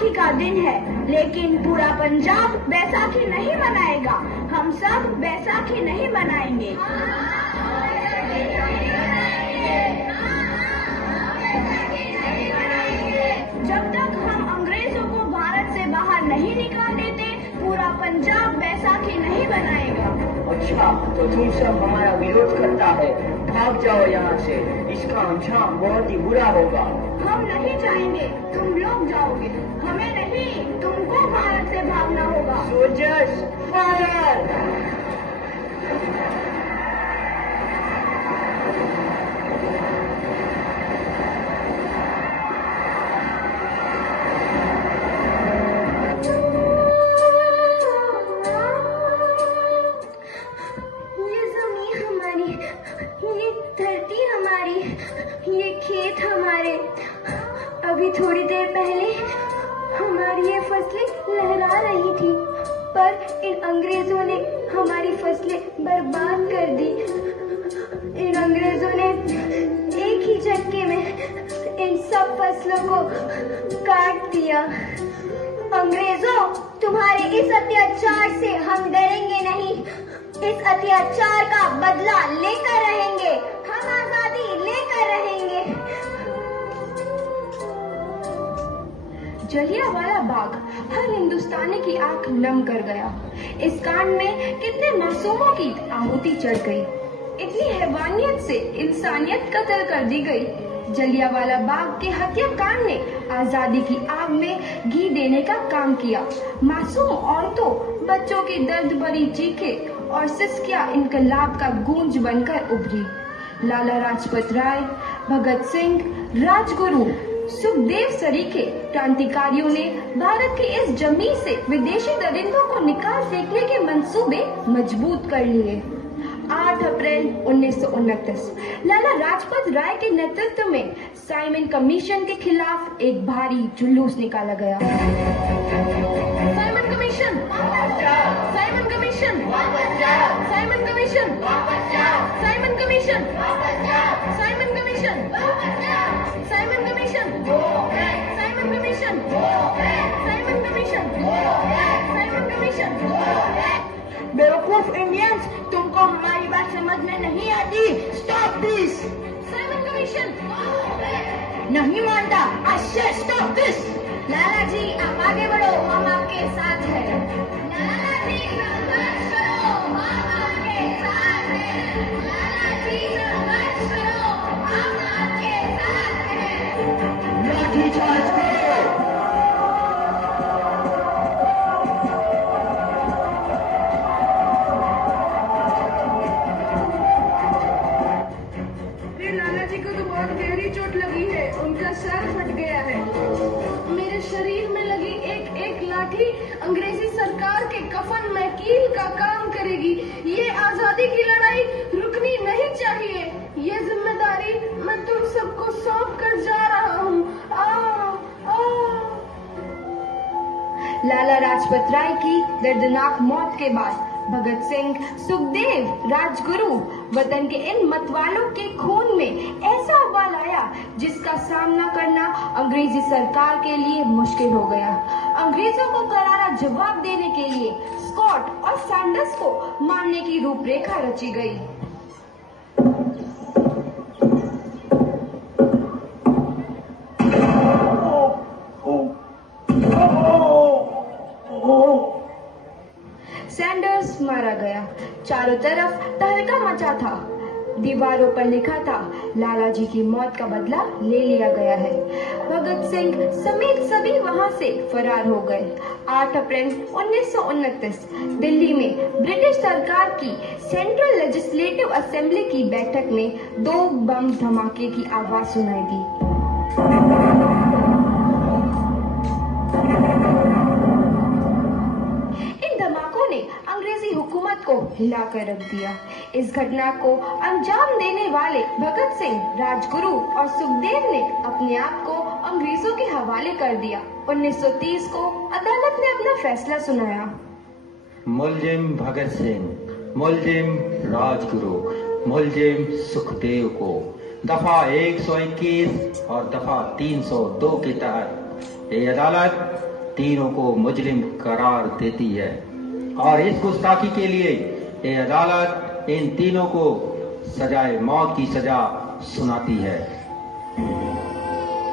बैसाखी का दिन है, लेकिन पूरा पंजाब बैसाखी नहीं मनाएगा। हम सब बैसाखी नहीं मनाएंगे। जब तक हम अंग्रेजों को भारत से बाहर नहीं निकाल देते, पूरा पंजाब बैसाखी नहीं मनाएगा। अच्छा, तो तुम सब हमारा विरोध करता है, भाग जाओ यहाँ से। इसका अंजाम बहुत ही बुरा होगा। हम नहीं जाएंगे, तुम लोग जाओगे। हमें नहीं, तुमको भारत से भागना होगा। Soldiers fire! अभी थोड़ी देर पहले हमारी ये फसलें लहरा रही थी, पर इन अंग्रेजों ने हमारी फसलें बर्बाद कर दी। इन अंग्रेजों ने एक ही झटके में इन सब फसलों को काट दिया। अंग्रेजों, तुम्हारे इस अत्याचार से हम डरेंगे नहीं। इस अत्याचार का बदला लेकर रहेंगे। हम आजादी लेकर रहेंगे। जलियांवाला बाग हर हिंदुस्तानी की आंख नम कर गया। इस कांड में कितने मासूमों की आहुति चढ़ गई। इतनी हैवानियत से इंसानियत कत्ल कर दी गई। जलियांवाला बाग के हत्याकांड ने आजादी की आग में घी देने का काम किया। मासूम औरतों, बच्चों की दर्द भरी चीखें और सिसकियां इनकलाब का गूंज बनकर उभरी। लाला लाजपत राय, भगत सिंह, राजगुरु, सुखदेव सरीखे क्रांतिकारियों ने भारत की इस जमीन से विदेशी दरिंदों को निकाल फेंकने के मंसूबे मजबूत कर लिए। 8 अप्रैल 1929 लाला लाजपत राय के नेतृत्व में साइमन कमीशन के खिलाफ एक भारी जुलूस निकाला गया। Simon commission, Simon commission, Simon commission, Simon commission, Simon commission, Simon commission, Simon commission, Simon commission, Simon commission. बेवकूफ इंडियंस, तुमको हमारी बात समझ में नहीं आती। Stop this. Simon commission. नहीं मानता। आई से स्टॉप दिस। लाला जी, आप आगे बढ़ो, हम आपके साथ हैं। लाला जी, संघर्ष करो, हम आपके साथ हैं। लाला जी, संघर्ष करो, हम आपके साथ हैं। लाठी चार्ज करो। लाला जी को तो बहुत गहरी चोट लगी है, उनका सर फट गया है। मेरे शरीर में लगी एक एक लाठी अंग्रेजी सरकार के कफन में कील का काम करेगी। ये आजादी की लड़ाई रुकनी नहीं चाहिए। ये जिम्मेदारी मैं तुम सबको सौंप कर जा रहा हूँ। लाला लाजपत राय की दर्दनाक मौत के बाद भगत सिंह, सुखदेव, राजगुरु वतन के इन मतवालों के खून में ऐसा उबाल आया जिसका सामना करना अंग्रेजी सरकार के लिए मुश्किल हो गया। अंग्रेजों को करारा जवाब देने के लिए स्कॉट और सैंडर्स को मारने की रूपरेखा रची गई। सैंडर्स मारा गया। चारों तरफ तहलका मचा था। दीवारों पर लिखा था, लाला जी की मौत का बदला ले लिया गया है। भगत सिंह समेत सभी वहां से फरार हो गए। 8 अप्रैल 1929 दिल्ली में ब्रिटिश सरकार की सेंट्रल लेजिस्लेटिव असेंबली की बैठक में 2 बम धमाके की आवाज सुनाई दी। अंग्रेजी हुकूमत को हिलाकर रख दिया। इस घटना को अंजाम देने वाले भगत सिंह, राजगुरु और सुखदेव ने अपने आप को अंग्रेजों के हवाले कर दिया। 1930 को अदालत ने अपना फैसला सुनाया। मुलजिम भगत सिंह, मुलजिम राजगुरु, मुलजिम सुखदेव को दफा 121 और दफा 302 के तहत ये अदालत तीनों को मुजरिम करार देती है और इस गुस्ताखी के लिए ये अदालत इन तीनों को सजाए मौत की सजा सुनाती है।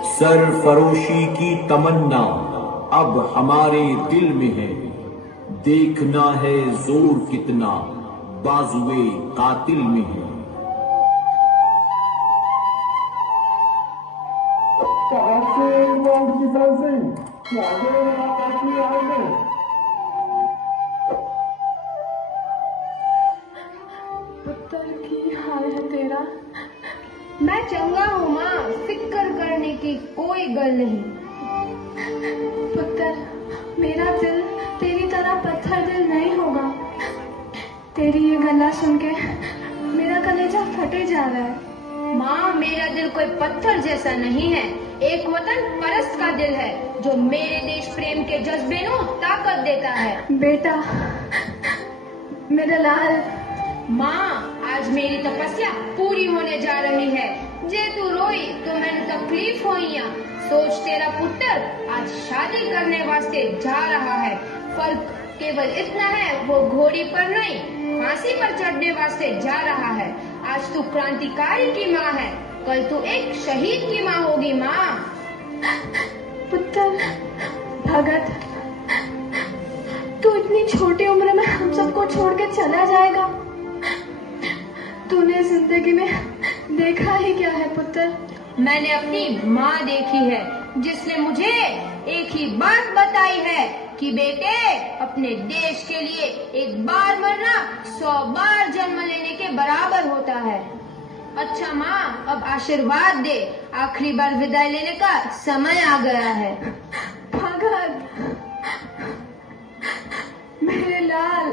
सरफरोशी की तमन्ना अब हमारे दिल में है, देखना है जोर कितना बाजुए कातिल में है। पुत्र की हाल है तेरा? मैं चंगा हूँ माँ, फिक्र करने की कोई गल नहीं। पुत्र, मेरा दिल तेरी तरह पत्थर दिल नहीं होगा। तेरी ये गल्ला सुन के मेरा कलेजा फटे जा रहा है। माँ, मेरा दिल कोई पत्थर जैसा नहीं है, एक वतन परस्त का दिल है जो मेरे देश प्रेम के जज्बे को ताकत देता है। बेटा, मेरा लाल। माँ, आज मेरी तपस्या पूरी होने जा रही है। जे तू रोई तो मैंने तकलीफ होइया। सोच, तेरा पुत्र आज शादी करने वास्ते जा रहा है। फर्क केवल इतना है, वो घोड़ी पर नहीं फांसी पर चढ़ने वास्ते जा रहा है। आज तू क्रांतिकारी की माँ है, कल तू एक शहीद की माँ होगी। माँ। पुत्र भगत, तू इतनी छोटी उम्र में हम सबको छोड़ के चला जाएगा? तूने जिंदगी में देखा ही क्या है पुत्र? मैंने अपनी माँ देखी है, जिसने मुझे एक ही बात बताई है कि बेटे, अपने देश के लिए एक बार मरना 100 बार जन्म लेने के बराबर होता है। अच्छा माँ, अब आशीर्वाद दे, आखिरी बार विदाई लेने का समय आ गया है। भगत, मेरे लाल।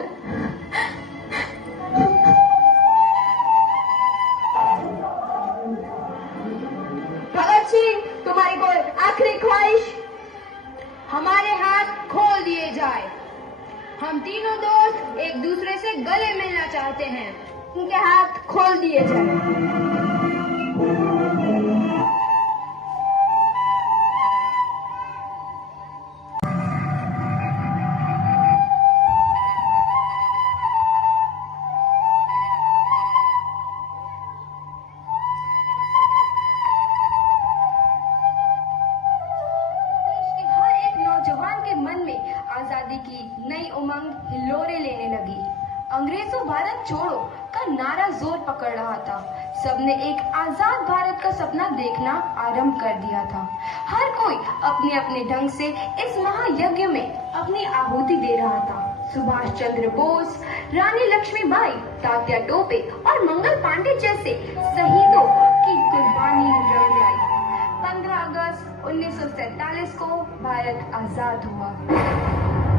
भगत सिंह, तुम्हारी कोई आखिरी ख्वाहिश? हमारे हाथ खोल दिए जाए। हम तीनों दोस्त एक दूसरे से गले मिलना चाहते हैं, उनके हाथ खोल दिए जाए। आजादी की नई उमंग हिलोरे लेने लगी। अंग्रेजों भारत छोड़ो का नारा जोर पकड़ रहा था। सबने एक आजाद भारत का सपना देखना आरंभ कर दिया था। हर कोई अपने अपने ढंग से इस महायज्ञ में अपनी आहुति दे रहा था। सुभाष चंद्र बोस, रानी लक्ष्मीबाई, तात्या टोपे और मंगल पांडे जैसे शहीदों की कुर्बानी रण लाई। 15 अगस्त 1947 को भारत आजाद हुआ।